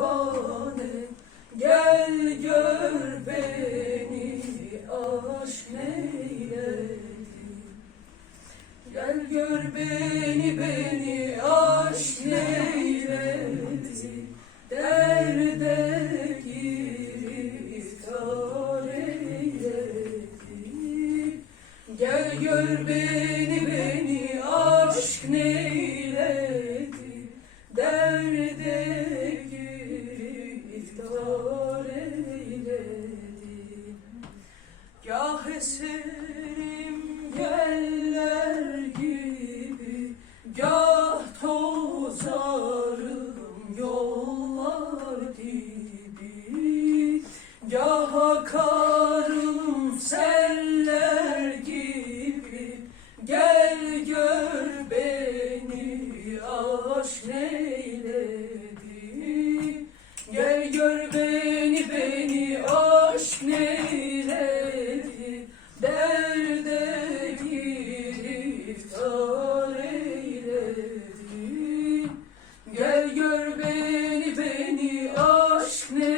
divane Gel gör beni aşk neyledi Gel gör beni beni aşk neyledi Derde giriftar eyledi Gel gör beni Gah eserim yeller gibi Gah tozarım yollar dibi Gah akarım seller gibi Gel gör beni aşk neyledi. Gel gör Gel gör beni beni aşk ne